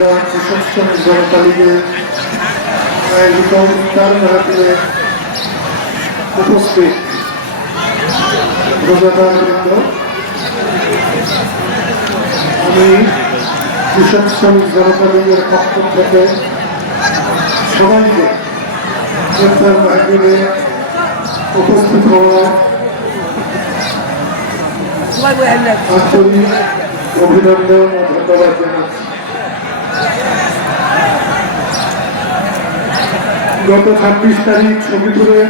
শ্রমিক জনতা লীগের আয়োজিত ইফতার মাহফিলে উপস্থিত রোজাদারবৃন্দ আমি কৃষক শ্রমিক জনতা লীগের পক্ষ থেকে সবাইকে ইফতার মাহফিলে উপস্থিত হওয়া আন্তরিক অভিনন্দন ও ধন্যবাদ জানাচ্ছি গত ছাব্বিশ তারিখ ছবিপুরে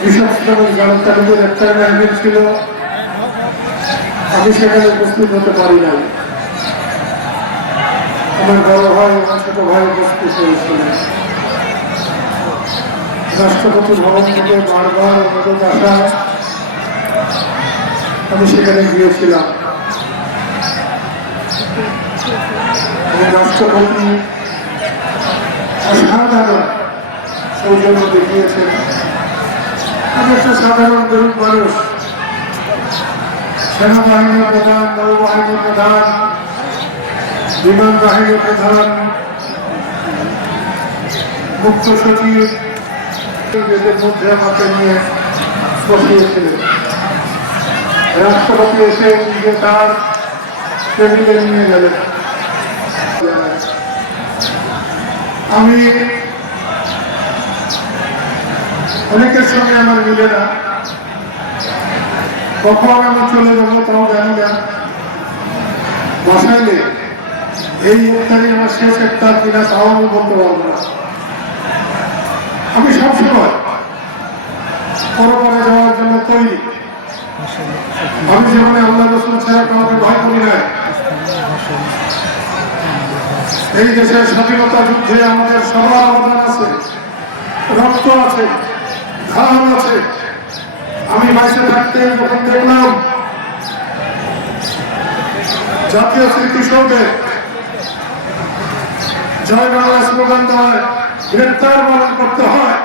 কৃষক শ্রমিক জনতা একটা ম্যাগজিন ছিল আমি সেখানে উপস্থিত হতে পারি নাই। আমার বড় ভাই আমার ছোট ভাই উপস্থিত হয়েছিল। রাষ্ট্রপতি ভবন থেকে বারবার অনুরোধ আসা, আমি সেখানে গিয়েছিলাম। রাষ্ট্রপতি অসাধারণ দেখিয়েছেন আমি একটা সাধারণ গরিব মানুষ। সেনাবাহিনীর প্রধান, নৌবাহিনীর প্রধান, বিমান বাহিনীর প্রধান মুখ্য সচিব এদের মধ্যে আমাকে নিয়ে বসিয়েছিলেন। রাষ্ট্রপতি এসে নিজে তার টেবিলে নিয়ে গেলেন। আমি অনেকের সঙ্গে আমার মিলে না কখন আমি চলে যাব তাও জানি না। নেই। এই ইফতারি আমার শেষ ইফতার কিনা তাও আমি বলতে পারব না। আমি সবসময় পরপরে যাওয়ার জন্য তৈরি। আমি যেমন আল্লাহ রসুল ছাড়া কাউকে ভয় করি না এই দেশের স্বাধীনতা যুদ্ধে আমাদের সবার অবদান আছে, রক্ত আছে। ঘাম আছে। আমি বাইসে থাকতে যখন দেখলাম জাতীয় স্মৃতিসৌধে জয় বাংলা স্লোগান দেওয়ায় গ্রেপ্তার পালন করতে হয়,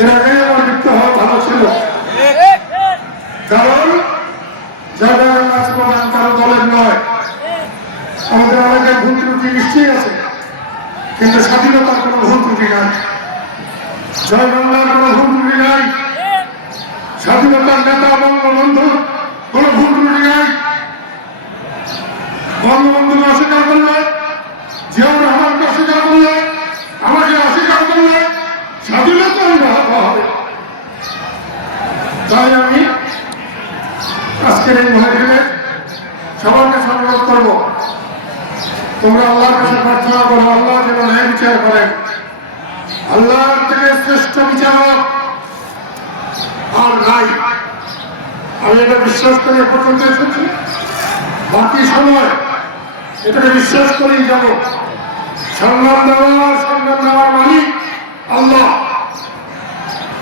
এর আগে আমার মৃত্যু হওয়া ভালো ছিল। কারণ জয় বাংলা স্লোগান কারও দলের নয়। আমাদের অনেকের ভুল ত্রুটি নিশ্চয়ই আছে, কিন্তু স্বাধীনতার কোনো ভুল ত্রুটি নাই। জয় বাংলার কোনো ভুল ত্রুটি নাই। স্বাধীনতার নেতা, বঙ্গবন্ধু, কোনো ভুল ত্রুটি নাই। বঙ্গবন্ধুকে অস্বীকার করলে, জিয়াউর রহমানকে অস্বীকার করলে, আমাকে অস্বীকার করলে স্বাধীনতাই ব্যাহত হবে। তাই আমি আজকের এই মহাবিলে সবার কাছে অনুরোধ তোমরা আল্লাহর কাছে প্রার্থনা করো, আল্লাহ যেন ন্যায় বিচার করেন। আল্লাহর থেকে শ্রেষ্ঠ বিচারক। আর নাই। আমি এটা বিশ্বাস করে পর্যন্ত এসেছি। বাকি সময় এটাকে বিশ্বাস করেই যাব। সম্মান দেওয়ার সম্মান দেওয়ার মালিক আল্লাহ।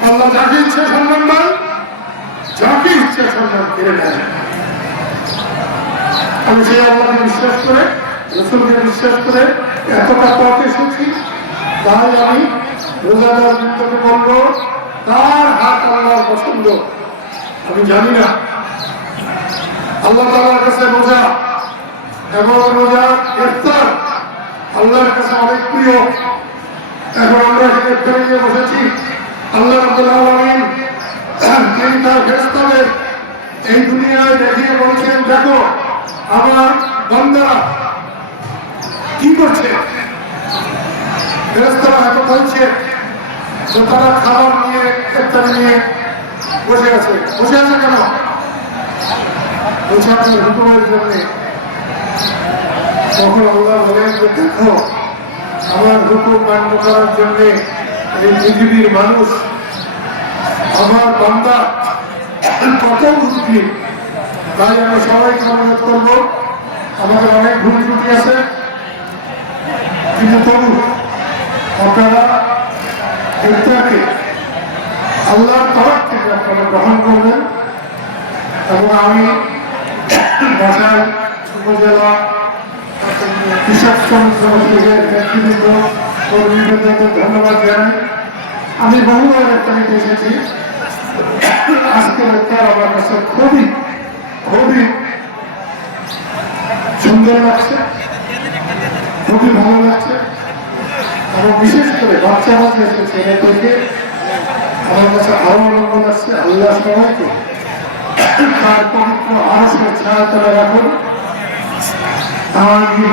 আল্লাহ যাকে ইচ্ছে সম্মান দেন, যাকে ইচ্ছে সম্মান কেড়ে নেয়। আমি সেই আল্লাহকে বিশ্বাস করে, রসুলকে বিশ্বাস করে এতটা পথ এসেছি। তাই আমি রোজাদার তার হাত আল্লাহর পছন্দ? আমি জানি না। আল্লাহ তালার কাছে রোজা এবং রোজার ইফতার আল্লাহর কাছে অনেক প্রিয়। এখন আমরা নিয়ে বসেছি। আল্লাহ তিনি তার এই দুনিয়ায় দেখিয়ে বলছেন, দেখো, আমার বান্দারা কি করছে? ফেরেশতারা এত বলছে যে তারা খাবার নিয়ে ইফতার নিয়ে বসে আছে। বসে আছে কেন? বলছে, আপনি হুকুমের জন্য তখন আল্লাহ বলেন যে, দেখো, আমার হুকুম মান্য করার জন্য এই পৃথিবীর মানুষ, আমার বান্দা কত উদ্ভিদ তাই আমি সবাইকে অনুরোধ করব, আমাদের অনেক ভুল ত্রুটি আছে। কিন্তু তবু আপনারা ইফতারকে আল্লাহর তরফ থেকে আপনারা গ্রহণ করবেন। এবং আমি বাসায় উপজেলা কৃষক শ্রমিক সমিতির ব্যক্তিবৃন্দ কর্মীবৃন্দকে ধন্যবাদ আমি বহুবার একটা নিতে এসেছি। আজকের একটা আমার কাছে খুবই খুবই সুন্দর লাগছে। খুবই ভালো এবং বিশেষ করে বাচ্চা বাচ্চা ছেলেদেরকে আমার কাছে আরও আনন্দ আসছে আল্লাহ সবাইকে তার পবিত্র আরসের ছায়া তলে রাখুন। আমি